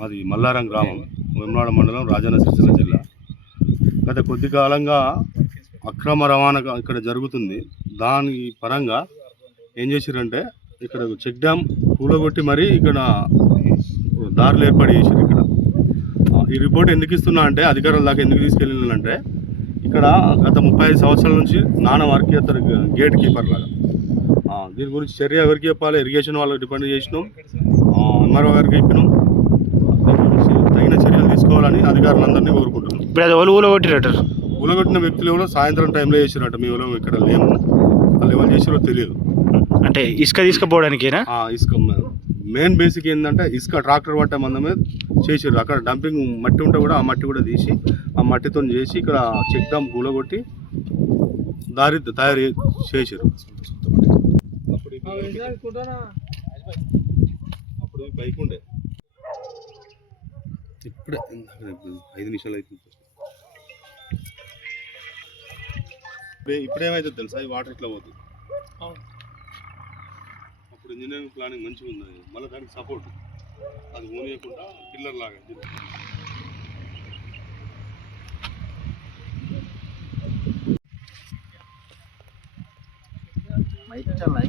మాది మల్లారం గ్రామం వేమనాడ మండలం రాజన్న సిరిసిల్ల జిల్లా. గత కొద్ది కాలంగా అక్రమ రవాణా ఇక్కడ జరుగుతుంది. దాని పరంగా ఏం చేసిరంటే ఇక్కడ చెక్ డ్యామ్ కూలగొట్టి మరీ ఇక్కడ దారులు ఏర్పాటు చేశారు ఇక్కడ. ఈ రిపోర్ట్ ఎందుకు ఇస్తున్నా అంటే అధికారుల దాకా ఎందుకు తీసుకెళ్ళినంటే ఇక్కడ గత ముప్పై ఐదు సంవత్సరాల నుంచి నాన్న వర్క్ చేస్తారు గేట్ కీపర్ లాగా. దీని గురించి చర్య ఎవరికి చెప్పాలి? ఇరిగేషన్ వాళ్ళకి డిపెండ్ చేసినాం. ఎంఆర్ఓ గారికి చెప్పినాం. తీసుకోవాలని అధికారులందరినీ కోరుకుంటున్నాం. ఇప్పుడు అది ఒలు ఊలో కొట్టిరట కూలగొట్టిన వ్యక్తులు ఎవరో సాయంత్రం టైంలో చేసినట్టు మీ ఎవరో ఇక్కడ లేము. వాళ్ళు ఎవరు చేసిరో తెలియదు. అంటే ఇసుక తీసుకుపోవడానికేనా? ఆ ఇసుక మెయిన్ బేసిక్ ఏంటంటే ఇసుక ట్రాక్టర్ పట్టే మందమే చేసిర్రు. అక్కడ డంపింగ్ మట్టి ఉంటే కూడా ఆ మట్టి కూడా తీసి ఆ మట్టితో చేసి ఇక్కడ చెక్ డామ్ కూలగొట్టి దారి తయారు చేసారు అప్పుడు ఈ బైక్ ఉండే. ఇప్పుడే ఐదు నిమిషాలు అవుతుంది ఇప్పుడే ఇప్పుడు ఏమైతుంది తెలుసా? ఈ వాటర్ ఇట్లా పోతుంది. అప్పుడు ఇంజనీరింగ్ ప్లానింగ్ మంచిగా ఉంది మళ్ళీ దానికి సపోర్ట్ అది ఓనియకుండా పిల్లర్ లాగా మైక్ చాలా